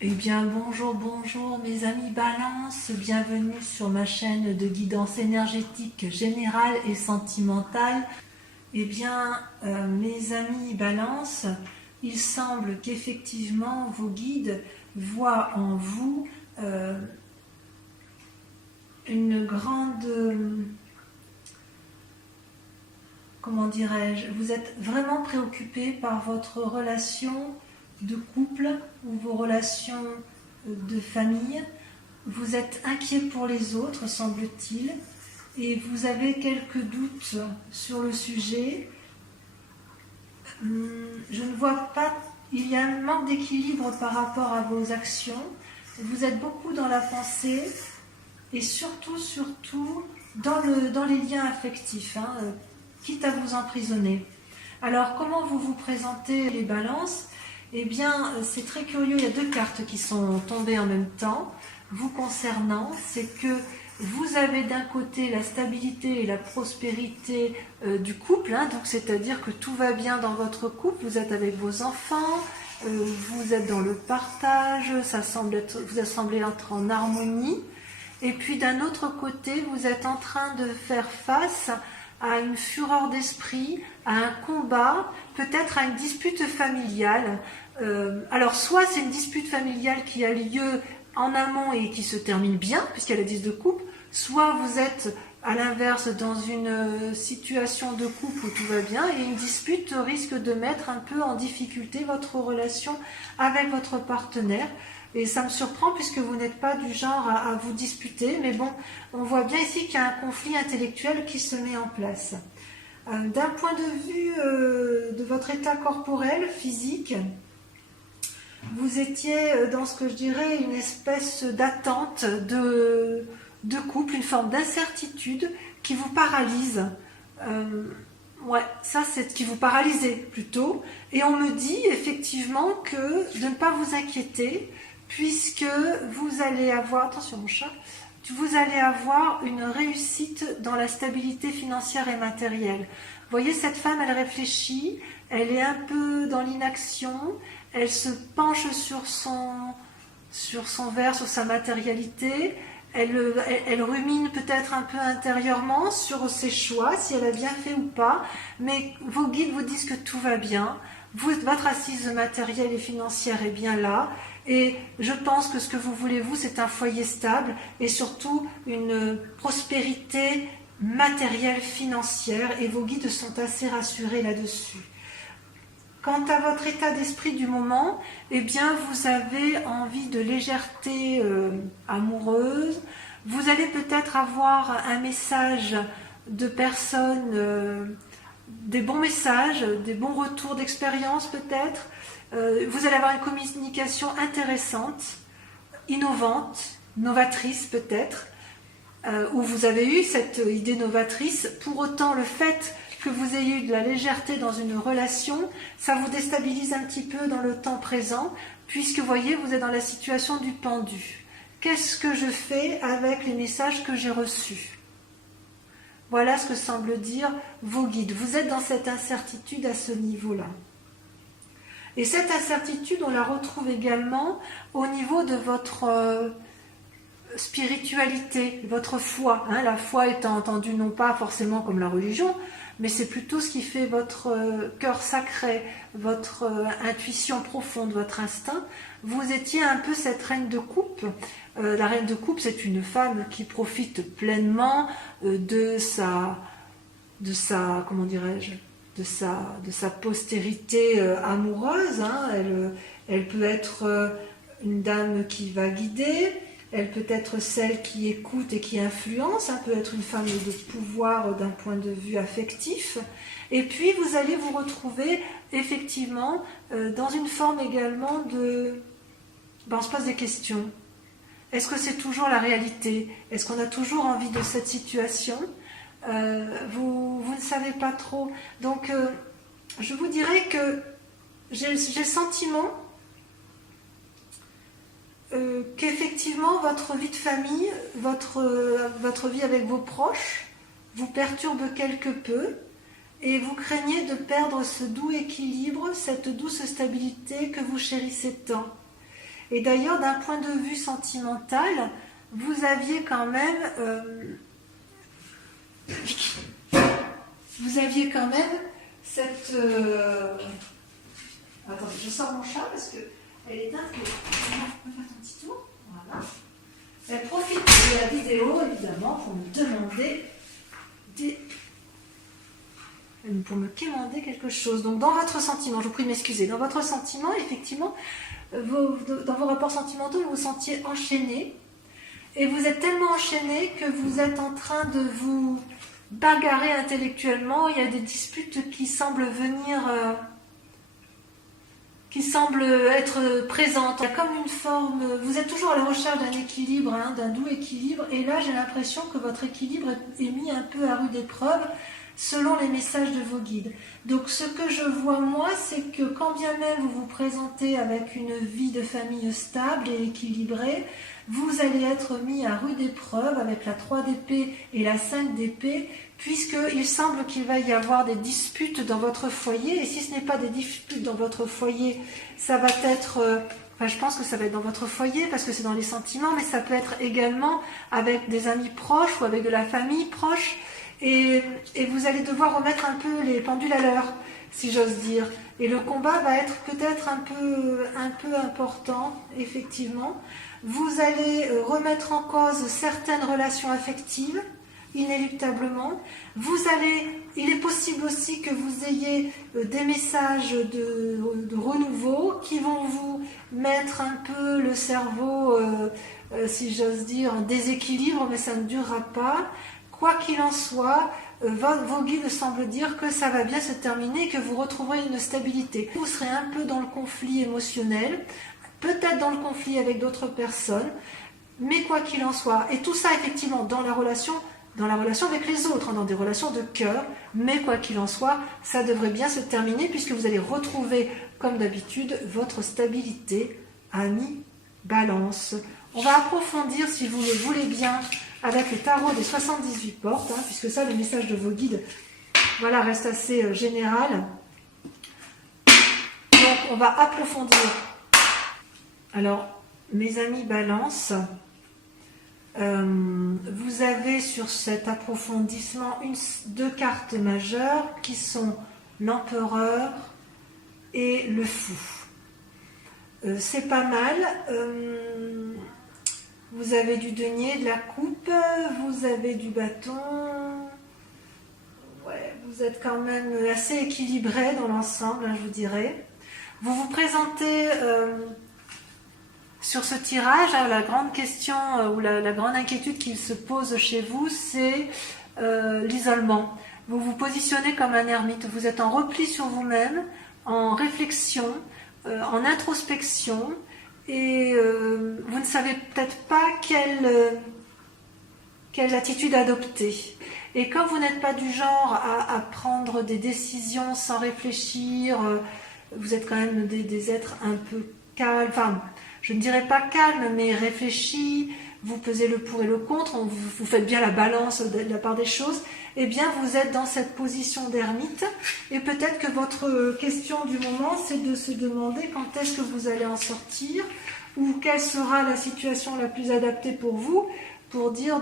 Eh bien, bonjour, bonjour mes amis Balance, bienvenue sur ma chaîne de guidance énergétique générale et sentimentale. Eh bien, mes amis Balance, il semble qu'effectivement vos guides voient en vous une grande... comment dirais-je, vous êtes vraiment préoccupé par votre relation de couple ou vos relations de famille. Vous êtes inquiet pour les autres, semble-t-il, et vous avez quelques doutes sur le sujet. Je ne vois pas, il y a un manque d'équilibre par rapport à vos actions. Vous êtes beaucoup dans la pensée et surtout dans les liens affectifs, quitte à vous emprisonner. Alors, comment vous vous présentez les balances? Eh bien, c'est très curieux, il y a deux cartes qui sont tombées en même temps. Vous concernant, c'est que vous avez d'un côté la stabilité et la prospérité du couple, donc c'est-à-dire que tout va bien dans votre couple, vous êtes avec vos enfants, vous êtes dans le partage, vous semblez être en harmonie. Et puis d'un autre côté, vous êtes en train de faire face à une fureur d'esprit, à un combat, peut-être à une dispute familiale. Alors soit c'est une dispute familiale qui a lieu en amont et qui se termine bien, puisqu'il y a la 10 de coupe, soit vous êtes à l'inverse dans une situation de couple où tout va bien et une dispute risque de mettre un peu en difficulté votre relation avec votre partenaire. Et ça me surprend puisque vous n'êtes pas du genre à vous disputer, mais bon, on voit bien ici qu'il y a un conflit intellectuel qui se met en place. D'un point de vue de votre état corporel, physique, vous étiez dans ce que je dirais une espèce d'attente de couple, une forme d'incertitude qui vous paralyse. Ouais, ça c'est ce qui vous paralysait plutôt. Et on me dit effectivement que de ne pas vous inquiéter, puisque vous allez avoir, attention mon chat, vous allez avoir une réussite dans la stabilité financière et matérielle. Vous voyez, cette femme, elle réfléchit, elle est un peu dans l'inaction, elle se penche sur son verre, sur sa matérialité, elle rumine peut-être un peu intérieurement sur ses choix, si elle a bien fait ou pas, mais vos guides vous disent que tout va bien, votre assise matérielle et financière est bien là, et je pense que ce que vous voulez, vous, c'est un foyer stable et surtout une prospérité matérielle, financière, et vos guides sont assez rassurés là-dessus. Quant à votre état d'esprit du moment, eh bien, vous avez envie de légèreté amoureuse. Vous allez peut-être avoir un message de personnes, des bons messages, des bons retours d'expérience peut-être. Vous allez avoir une communication intéressante, innovante, novatrice peut-être, où vous avez eu cette idée novatrice. Pour autant, le fait que vous ayez eu de la légèreté dans une relation, ça vous déstabilise un petit peu dans le temps présent, puisque vous voyez, vous êtes dans la situation du pendu. Qu'est-ce que je fais avec les messages que j'ai reçus? Voilà ce que semblent dire vos guides. Vous êtes dans cette incertitude à ce niveau-là. Et cette incertitude, on la retrouve également au niveau de votre spiritualité, votre foi. La foi étant entendue non pas forcément comme la religion, mais c'est plutôt ce qui fait votre cœur sacré, votre intuition profonde, votre instinct. Vous étiez un peu cette reine de coupe. La reine de coupe, c'est une femme qui profite pleinement de sa comment dirais-je, de sa postérité amoureuse. Elle peut être une dame qui va guider, elle peut être celle qui écoute et qui influence, peut être une femme de pouvoir d'un point de vue affectif. Et puis vous allez vous retrouver effectivement dans une forme également de... on se pose des questions. Est-ce que c'est toujours la réalité? Est-ce qu'on a toujours envie de cette situation? Vous ne savez pas trop. Donc je vous dirais que j'ai le sentiment qu'effectivement votre vie de famille, votre vie avec vos proches vous perturbe quelque peu, et vous craignez de perdre ce doux équilibre, cette douce stabilité que vous chérissez tant. Et d'ailleurs, d'un point de vue sentimental, vous aviez quand même cette... Attendez, je sors mon chat parce qu'elle est un peu... On peut faire un petit tour. Voilà. Elle profite de la vidéo, évidemment, pour me demander pour me quémander quelque chose. Donc, dans votre sentiment, je vous prie de m'excuser, dans votre sentiment, effectivement, dans vos rapports sentimentaux, vous vous sentiez enchaîné. Et vous êtes tellement enchaîné que vous êtes en train de vous bagarrer intellectuellement. Il y a des disputes qui semblent venir... qui semble être présente. Il y a comme une forme... Vous êtes toujours à la recherche d'un équilibre, hein, d'un doux équilibre, et là j'ai l'impression que votre équilibre est mis un peu à rude épreuve selon les messages de vos guides. Donc ce que je vois moi, c'est que quand bien même vous vous présentez avec une vie de famille stable et équilibrée, vous allez être mis à rude épreuve avec la 3 d'épée et la 5 d'épée, puisqu'il semble qu'il va y avoir des disputes dans votre foyer, et si ce n'est pas des disputes dans votre foyer, ça va être... je pense que ça va être dans votre foyer, parce que c'est dans les sentiments, mais ça peut être également avec des amis proches ou avec de la famille proche, et vous allez devoir remettre un peu les pendules à l'heure, si j'ose dire. Et le combat va être peut-être un peu important, effectivement. Vous allez remettre en cause certaines relations affectives, inéluctablement. Il est possible aussi que vous ayez des messages de renouveau qui vont vous mettre un peu le cerveau, si j'ose dire, en déséquilibre, mais ça ne durera pas. Quoi qu'il en soit, vos guides semblent dire que ça va bien se terminer et que vous retrouverez une stabilité. Vous serez un peu dans le conflit émotionnel, peut-être dans le conflit avec d'autres personnes, mais quoi qu'il en soit, et tout ça effectivement dans la relation avec les autres, hein, dans des relations de cœur, mais quoi qu'il en soit, ça devrait bien se terminer puisque vous allez retrouver, comme d'habitude, votre stabilité, amis, balance. On va approfondir, si vous le voulez bien, avec le tarot des 78 portes, hein, puisque ça, le message de vos guides, voilà, reste assez général. Donc, on va approfondir. Alors, mes amis balance, vous avez sur cet approfondissement deux cartes majeures qui sont l'empereur et le fou. C'est pas mal. Vous avez du denier, de la coupe, vous avez du bâton. Ouais, vous êtes quand même assez équilibré dans l'ensemble, hein, je vous dirais. Vous vous présentez sur ce tirage, hein, la grande question ou la grande inquiétude qui se pose chez vous, c'est l'isolement. Vous vous positionnez comme un ermite, vous êtes en repli sur vous-même, en réflexion, en introspection, et vous ne savez peut-être pas quelle attitude adopter. Et quand vous n'êtes pas du genre à prendre des décisions sans réfléchir, vous êtes quand même des êtres un peu calmes, enfin, je ne dirais pas calmes, mais réfléchis, vous pesez le pour et le contre, vous faites bien la balance de la part des choses, eh bien vous êtes dans cette position d'ermite, et peut-être que votre question du moment, c'est de se demander quand est-ce que vous allez en sortir, ou quelle sera la situation la plus adaptée pour vous, pour dire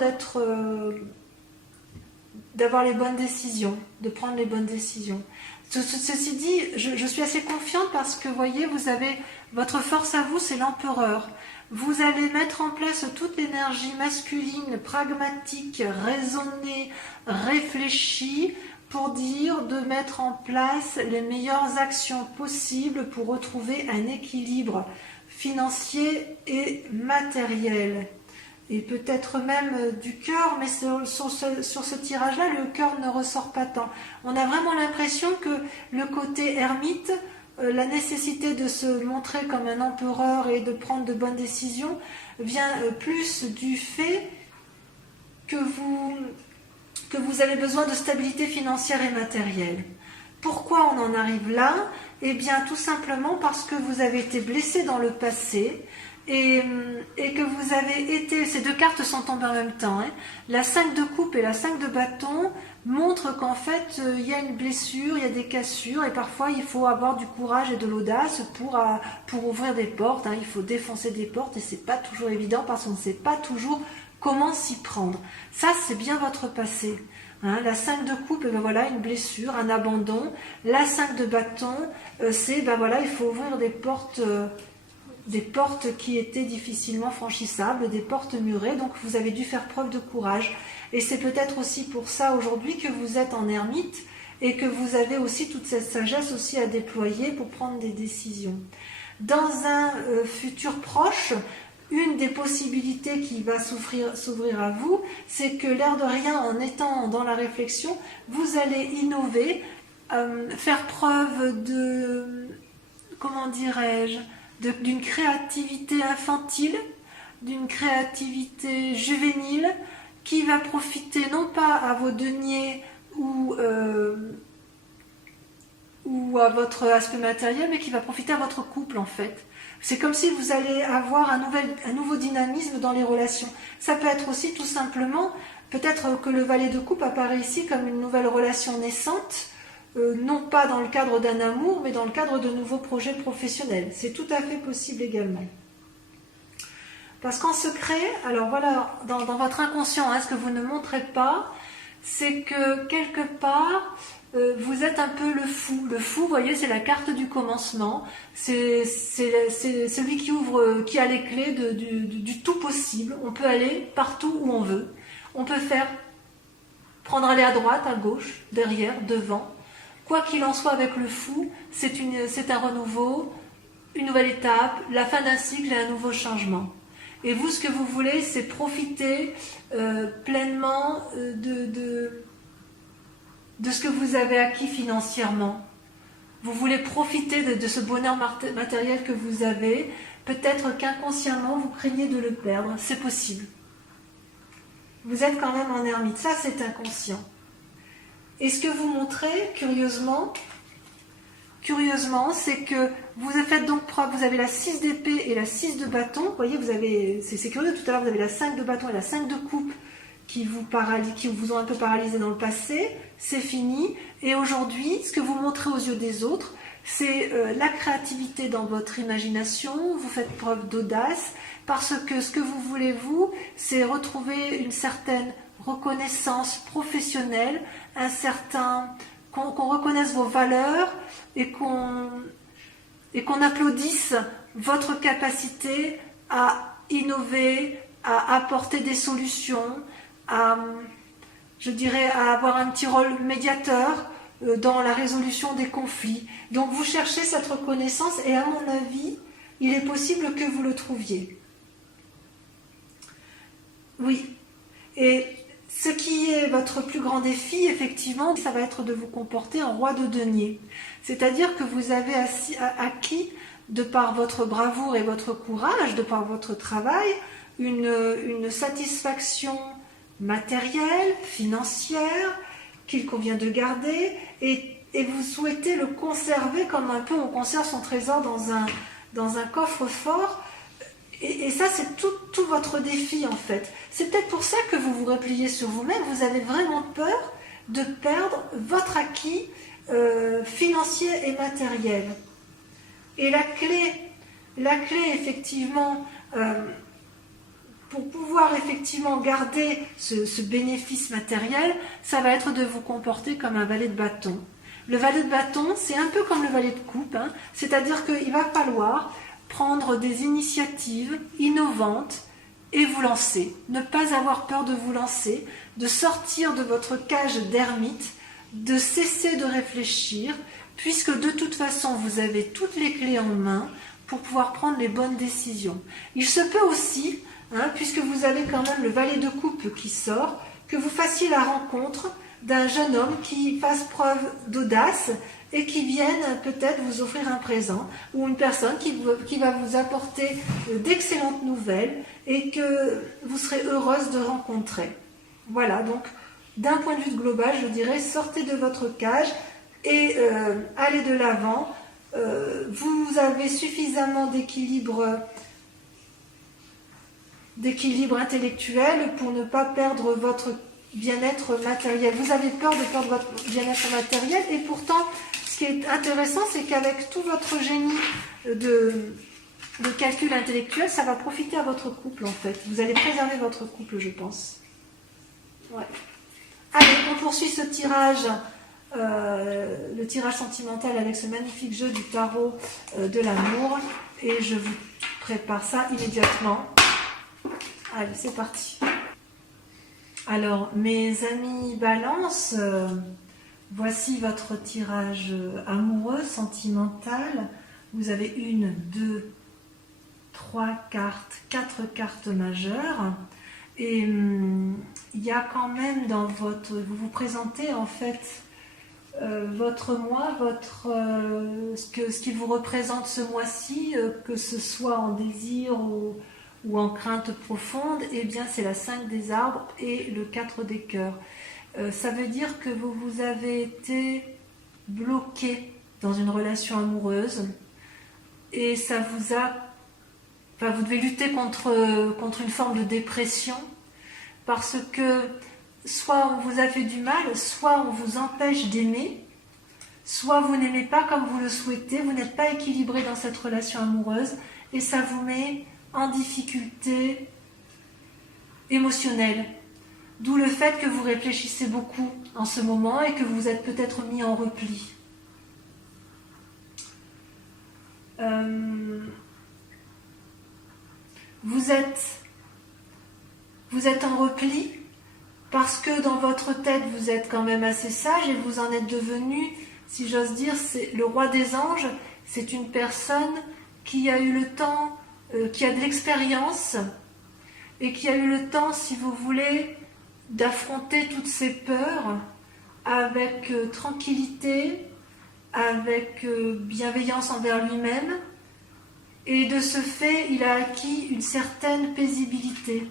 d'avoir les bonnes décisions, de prendre les bonnes décisions. Ceci dit, je suis assez confiante parce que, vous voyez, vous avez votre force à vous, c'est l'empereur. Vous allez mettre en place toute l'énergie masculine, pragmatique, raisonnée, réfléchie, pour dire de mettre en place les meilleures actions possibles pour retrouver un équilibre financier et matériel. Et peut-être même du cœur, mais sur ce tirage-là, le cœur ne ressort pas tant. On a vraiment l'impression que le côté ermite, la nécessité de se montrer comme un empereur et de prendre de bonnes décisions, vient plus du fait que vous avez besoin de stabilité financière et matérielle. Pourquoi on en arrive là? Eh bien, tout simplement parce que vous avez été blessé dans le passé et que vous avez été... Ces deux cartes sont tombées en même temps. Hein. La 5 de coupe et la 5 de bâton montrent qu'en fait, il y a une blessure, il y a des cassures et parfois, il faut avoir du courage et de l'audace pour ouvrir des portes. Hein. Il faut défoncer des portes et c'est pas toujours évident parce qu'on ne sait pas toujours comment s'y prendre. Ça, c'est bien votre passé. Hein, la 5 de coupe, ben voilà, une blessure, un abandon. La 5 de bâton, c'est, ben voilà, il faut ouvrir des portes qui étaient difficilement franchissables, des portes murées, donc vous avez dû faire preuve de courage. Et c'est peut-être aussi pour ça aujourd'hui que vous êtes en ermite et que vous avez aussi toute cette sagesse aussi à déployer pour prendre des décisions. Dans un futur proche, une des possibilités qui va s'ouvrir à vous, c'est que l'air de rien, en étant dans la réflexion, vous allez innover, faire preuve de, comment dirais-je, d'une créativité infantile, d'une créativité juvénile, qui va profiter non pas à vos deniers ou à votre aspect matériel, mais qui va profiter à votre couple en fait. C'est comme si vous allez avoir un nouveau dynamisme dans les relations. Ça peut être aussi tout simplement, peut-être que le valet de coupe apparaît ici comme une nouvelle relation naissante, non pas dans le cadre d'un amour, mais dans le cadre de nouveaux projets professionnels. C'est tout à fait possible également. Parce qu'en secret, alors voilà, dans votre inconscient, hein, ce que vous ne montrez pas, c'est que quelque part, vous êtes un peu le fou. Le fou, vous voyez, c'est la carte du commencement. C'est celui qui ouvre, qui a les clés du tout possible. On peut aller partout où on veut. On peut aller à droite, à gauche, derrière, devant. Quoi qu'il en soit avec le fou, c'est un renouveau, une nouvelle étape, la fin d'un cycle et un nouveau changement. Et vous, ce que vous voulez, c'est profiter pleinement de ce que vous avez acquis financièrement. Vous voulez profiter de ce bonheur matériel que vous avez. Peut-être qu'inconsciemment, vous craignez de le perdre. C'est possible. Vous êtes quand même en ermite. Ça, c'est inconscient. Et ce que vous montrez, curieusement, c'est que vous faites donc preuve, vous avez la 6 d'épée et la 6 de bâton. Vous voyez, c'est curieux, tout à l'heure, vous avez la 5 de bâton et la 5 de coupe qui vous ont un peu paralysé dans le passé. C'est fini. Et aujourd'hui, ce que vous montrez aux yeux des autres, c'est la créativité dans votre imagination. Vous faites preuve d'audace parce que ce que vous voulez, vous, c'est retrouver une certaine reconnaissance professionnelle, qu'on reconnaisse vos valeurs et qu'on applaudisse votre capacité à innover, à apporter des solutions, à avoir un petit rôle médiateur dans la résolution des conflits. Donc vous cherchez cette reconnaissance et à mon avis, il est possible que vous le trouviez. Oui. Et ce qui est votre plus grand défi, effectivement, ça va être de vous comporter en roi de denier. C'est-à-dire que vous avez acquis, de par votre bravoure et votre courage, de par votre travail, une satisfaction matérielle, financière, qu'il convient de garder, et vous souhaitez le conserver comme un peu on conserve son trésor dans un coffre-fort. Et ça, c'est tout votre défi, en fait. C'est peut-être pour ça que vous vous repliez sur vous-même. Vous avez vraiment peur de perdre votre acquis financier et matériel. Et la clé effectivement, pour pouvoir effectivement garder ce bénéfice matériel, ça va être de vous comporter comme un valet de bâton. Le valet de bâton, c'est un peu comme le valet de coupe, hein, c'est-à-dire qu'il va falloir prendre des initiatives innovantes et vous lancer. Ne pas avoir peur de vous lancer, de sortir de votre cage d'ermite, de cesser de réfléchir, puisque de toute façon, vous avez toutes les clés en main pour pouvoir prendre les bonnes décisions. Il se peut aussi, hein, puisque vous avez quand même le valet de coupe qui sort, que vous fassiez la rencontre d'un jeune homme qui fasse preuve d'audace et qui vienne peut-être vous offrir un présent, ou une personne qui va vous apporter d'excellentes nouvelles et que vous serez heureuse de rencontrer. Voilà, donc d'un point de vue global, je dirais, sortez de votre cage, et allez de l'avant. Vous avez suffisamment d'équilibre intellectuel pour ne pas perdre votre bien-être matériel. Vous avez peur de perdre votre bien-être matériel, et pourtant, ce qui est intéressant, c'est qu'avec tout votre génie de calcul intellectuel, ça va profiter à votre couple, en fait. Vous allez préserver votre couple, je pense. Ouais. Allez, on poursuit ce tirage, le tirage sentimental avec ce magnifique jeu du tarot de l'amour, et je vous prépare ça immédiatement. Allez, c'est parti. Alors, mes amis Balance, voici votre tirage amoureux, sentimental. Vous avez 1, 2, 3 cartes, 4 cartes majeures. Et il y a quand même dans votre... Vous vous présentez en fait votre mois, ce qui vous représente ce mois-ci, que ce soit en désir ou en crainte profonde, eh bien c'est la 5 des arbres et le 4 des cœurs. Ça veut dire que vous avez été bloqué dans une relation amoureuse et ça vous a... Enfin, vous devez lutter contre une forme de dépression parce que soit on vous a fait du mal, soit on vous empêche d'aimer, soit vous n'aimez pas comme vous le souhaitez, vous n'êtes pas équilibré dans cette relation amoureuse et ça vous met en difficulté émotionnelle. D'où le fait que vous réfléchissez beaucoup en ce moment et que vous êtes peut-être mis en repli. Vous êtes en repli parce que dans votre tête vous êtes quand même assez sage et vous en êtes devenu, si j'ose dire, c'est le roi des anges. C'est une personne qui a eu le temps, qui a de l'expérience et qui a eu le temps, si vous voulez, d'affronter toutes ses peurs avec tranquillité, avec bienveillance envers lui-même. Et de ce fait, il a acquis une certaine paisibilité.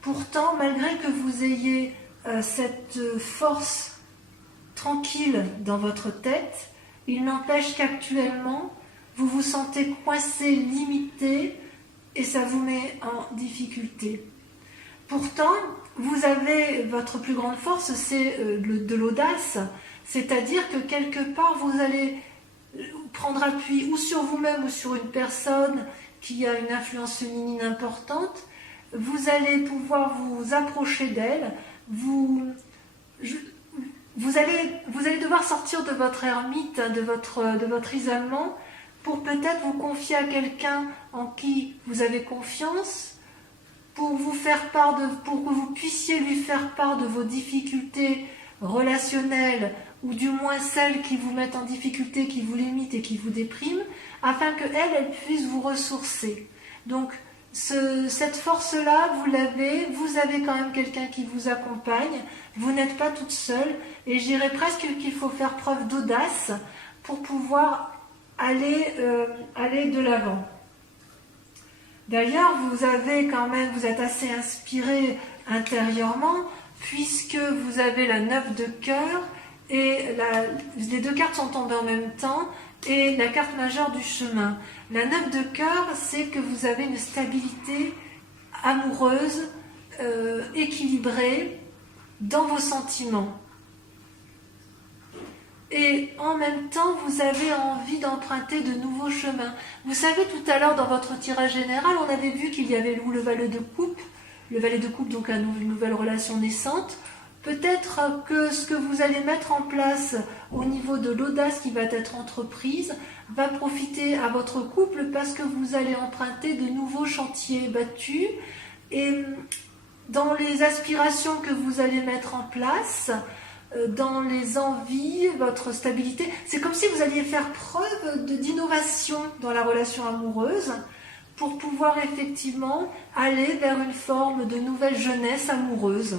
Pourtant, malgré que vous ayez cette force tranquille dans votre tête, il n'empêche qu'actuellement, vous vous sentez coincé, limité, et ça vous met en difficulté. Pourtant, vous avez votre plus grande force, c'est de l'audace, c'est-à-dire que quelque part, vous allez prendre appui ou sur vous-même ou sur une personne qui a une influence féminine importante. Vous allez pouvoir vous approcher d'elle, vous allez devoir sortir de votre ermite, de votre isolement, pour peut-être vous confier à quelqu'un en qui vous avez confiance, pour que vous puissiez lui faire part de vos difficultés relationnelles, ou du moins celles qui vous mettent en difficulté, qui vous limitent et qui vous dépriment, afin qu'elle puisse vous ressourcer. Donc, cette force-là, vous avez quand même quelqu'un qui vous accompagne, vous n'êtes pas toute seule, et je dirais presque qu'il faut faire preuve d'audace pour pouvoir aller de l'avant. D'ailleurs, vous êtes assez inspiré intérieurement, puisque vous avez la 9 de cœur, et les 2 cartes sont tombées en même temps, et la carte majeure du chemin. La 9 de cœur, c'est que vous avez une stabilité amoureuse, équilibrée dans vos sentiments. Et en même temps, vous avez envie d'emprunter de nouveaux chemins. Vous savez, tout à l'heure, dans votre tirage général, on avait vu qu'il y avait le valet de coupe. Le valet de coupe, donc une nouvelle relation naissante. Peut-être que ce que vous allez mettre en place au niveau de l'audace qui va être entreprise va profiter à votre couple parce que vous allez emprunter de nouveaux chantiers battus. Et dans les aspirations que vous allez mettre en place, dans les envies, votre stabilité, c'est comme si vous alliez faire preuve d'innovation dans la relation amoureuse pour pouvoir effectivement aller vers une forme de nouvelle jeunesse amoureuse.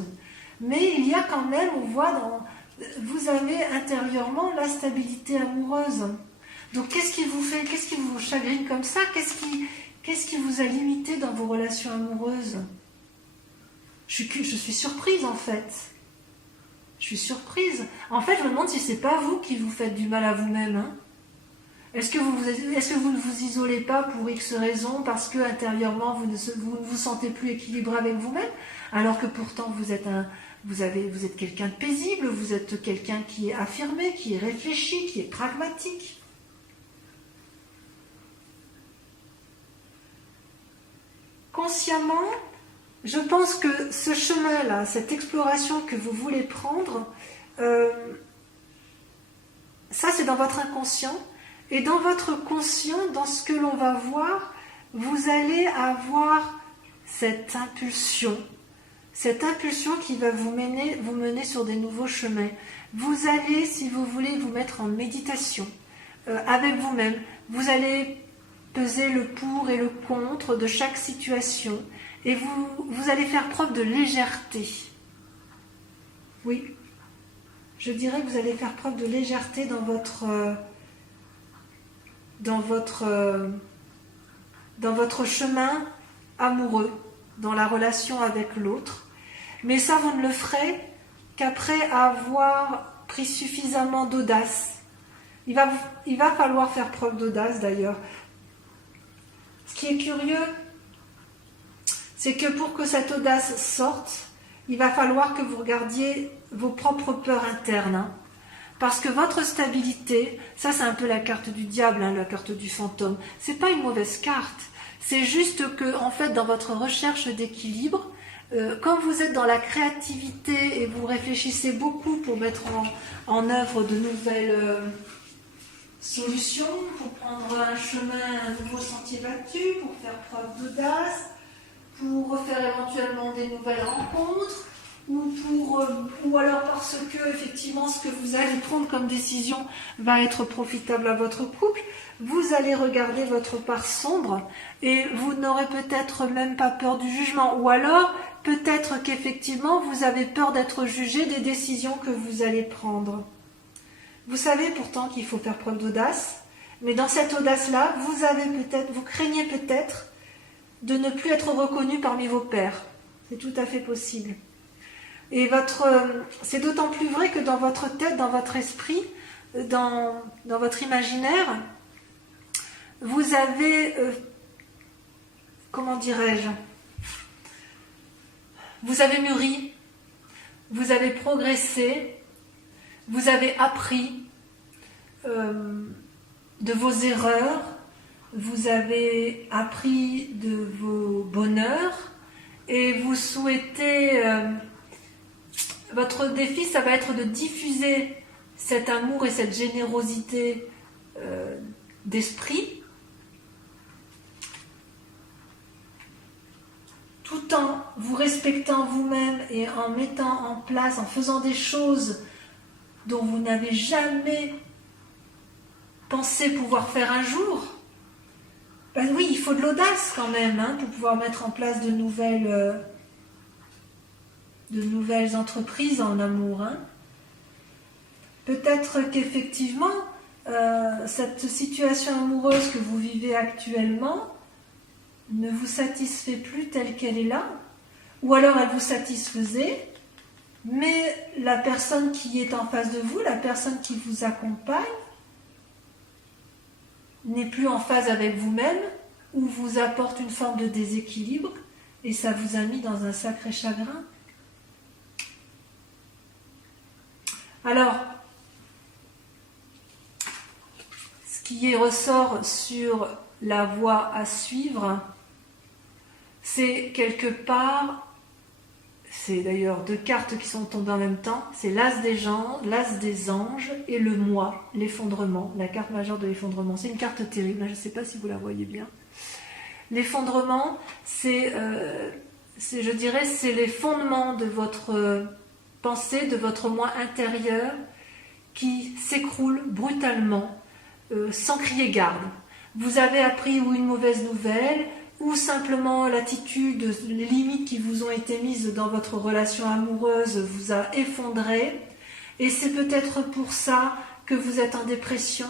Mais il y a quand même, on voit, vous avez intérieurement la stabilité amoureuse. Donc qu'est-ce qui vous chagrine comme ça? Qu'est-ce qui vous a limité dans vos relations amoureuses? Je suis surprise en fait. Je suis surprise. En fait, je me demande si c'est pas vous qui vous faites du mal à vous-même. Hein. Est-ce que vous ne vous isolez pas pour X raisons parce que intérieurement vous ne vous sentez plus équilibré avec vous-même, alors que pourtant vous êtes quelqu'un de paisible, vous êtes quelqu'un qui est affirmé, qui est réfléchi, qui est pragmatique. Consciemment, je pense que ce chemin-là, cette exploration que vous voulez prendre, ça c'est dans votre inconscient. Et dans votre conscient, dans ce que l'on va voir, vous allez avoir cette impulsion qui va vous mener sur des nouveaux chemins. Vous allez, si vous voulez, vous mettre en méditation avec vous-même. Vous allez peser le pour et le contre de chaque situation et vous allez faire preuve de légèreté. Oui, je dirais que vous allez faire preuve de légèreté dans votre chemin amoureux, dans la relation avec l'autre. Mais ça, vous ne le ferez qu'après avoir pris suffisamment d'audace. Il va falloir faire preuve d'audace d'ailleurs. Ce qui est curieux, c'est que pour que cette audace sorte, il va falloir que vous regardiez vos propres peurs internes. Hein. Parce que votre stabilité, ça c'est un peu la carte du diable, hein, la carte du fantôme. C'est pas une mauvaise carte. C'est juste que, en fait, dans votre recherche d'équilibre, quand vous êtes dans la créativité et vous réfléchissez beaucoup pour mettre en œuvre de nouvelles solutions, pour prendre un chemin, un nouveau sentier battu, pour faire preuve d'audace, pour refaire éventuellement des nouvelles rencontres, ou alors parce que effectivement ce que vous allez prendre comme décision va être profitable à votre couple, vous allez regarder votre part sombre et vous n'aurez peut-être même pas peur du jugement, ou alors peut-être qu'effectivement vous avez peur d'être jugé des décisions que vous allez prendre. Vous savez pourtant qu'il faut faire preuve d'audace, mais dans cette audace-là, vous craignez peut-être de ne plus être reconnu parmi vos pairs. C'est tout à fait possible. Et c'est d'autant plus vrai que dans votre tête, dans votre esprit, dans votre imaginaire, vous avez, comment dirais-je, vous avez mûri, vous avez progressé, vous avez appris de vos erreurs, vous avez appris de vos bonheurs et vous souhaitez... votre défi, ça va être de diffuser cet amour et cette générosité d'esprit, tout en vous respectant vous-même et en mettant en place, en faisant des choses dont vous n'avez jamais pensé pouvoir faire un jour. Ben oui, il faut de l'audace quand même, hein, pour pouvoir mettre en place de nouvelles entreprises en amour. Hein. Peut-être qu'effectivement, cette situation amoureuse que vous vivez actuellement ne vous satisfait plus telle qu'elle est là, ou alors elle vous satisfaisait, mais la personne qui est en face de vous, la personne qui vous accompagne, n'est plus en phase avec vous-même, ou vous apporte une forme de déséquilibre, et ça vous a mis dans un sacré chagrin. Alors, ce qui ressort sur la voie à suivre, c'est quelque part, c'est d'ailleurs deux cartes qui sont tombées en même temps, c'est l'as des anges et le moi, l'effondrement, la carte majeure de l'effondrement. C'est une carte terrible, je ne sais pas si vous la voyez bien. L'effondrement, je dirais, c'est les fondements de votre pensée, de votre moi intérieur qui s'écroule brutalement, sans crier garde. Vous avez appris ou une mauvaise nouvelle, ou simplement l'attitude, les limites qui vous ont été mises dans votre relation amoureuse vous a effondré, et c'est peut-être pour ça que vous êtes en dépression,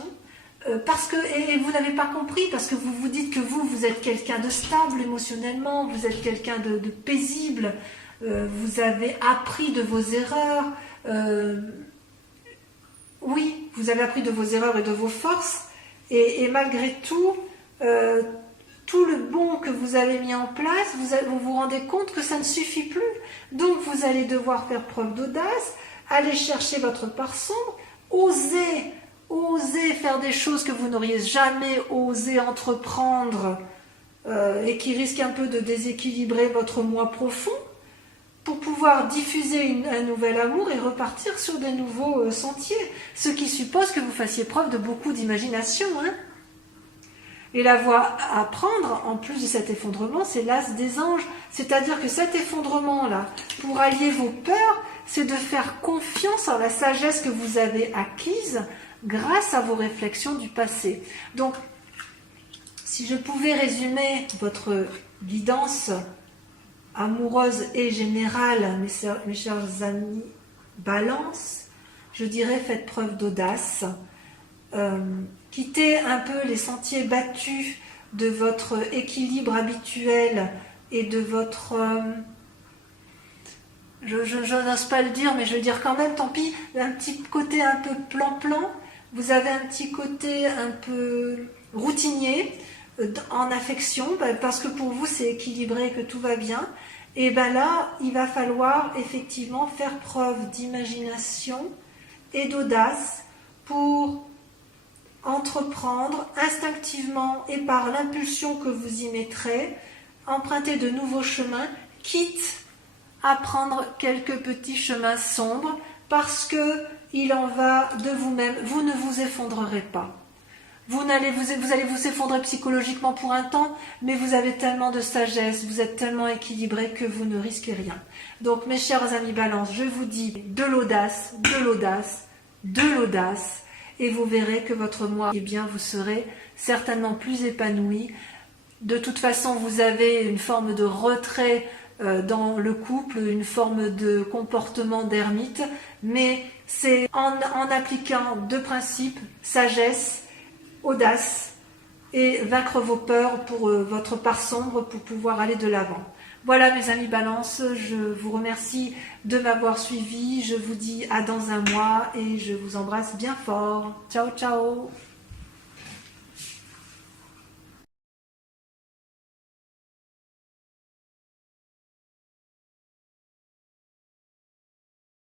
et vous n'avez pas compris, parce que vous vous dites que vous êtes quelqu'un de stable émotionnellement, vous êtes quelqu'un de paisible, vous avez appris de vos erreurs, oui, vous avez appris de vos erreurs et de vos forces, et malgré tout, tout le bon que vous avez mis en place, vous vous rendez compte que ça ne suffit plus. Donc vous allez devoir faire preuve d'audace, aller chercher votre part sombre, oser faire des choses que vous n'auriez jamais osé entreprendre et qui risquent un peu de déséquilibrer votre moi profond, pour pouvoir diffuser un nouvel amour et repartir sur des nouveaux sentiers. Ce qui suppose que vous fassiez preuve de beaucoup d'imagination. Hein. Et la voie à prendre, en plus de cet effondrement, c'est l'as des anges. C'est-à-dire que cet effondrement-là, pour allier vos peurs, c'est de faire confiance en la sagesse que vous avez acquise grâce à vos réflexions du passé. Donc, si je pouvais résumer votre guidance amoureuse et générale, mes chers amis Balance, je dirais faites preuve d'audace, quittez un peu les sentiers battus de votre équilibre habituel et de votre... je n'ose pas le dire, mais je veux dire quand même, tant pis, un petit côté un peu plan-plan, vous avez un petit côté un peu routinier en affection, parce que pour vous c'est équilibré, que tout va bien, et bien là, il va falloir effectivement faire preuve d'imagination et d'audace pour entreprendre instinctivement et par l'impulsion que vous y mettrez, emprunter de nouveaux chemins, quitte à prendre quelques petits chemins sombres, parce que il en va de vous-même, vous ne vous effondrerez pas. Vous allez vous effondrer psychologiquement pour un temps, mais vous avez tellement de sagesse, vous êtes tellement équilibré que vous ne risquez rien. Donc mes chers amis Balance, je vous dis de l'audace, de l'audace, de l'audace, et vous verrez que votre moi, eh bien, vous serez certainement plus épanoui. De toute façon, vous avez une forme de retrait dans le couple, une forme de comportement d'ermite, mais c'est en appliquant deux principes, sagesse, audace, et vaincre vos peurs pour votre part sombre pour pouvoir aller de l'avant. Voilà mes amis Balance, je vous remercie de m'avoir suivi, je vous dis à dans un mois et je vous embrasse bien fort. Ciao ciao.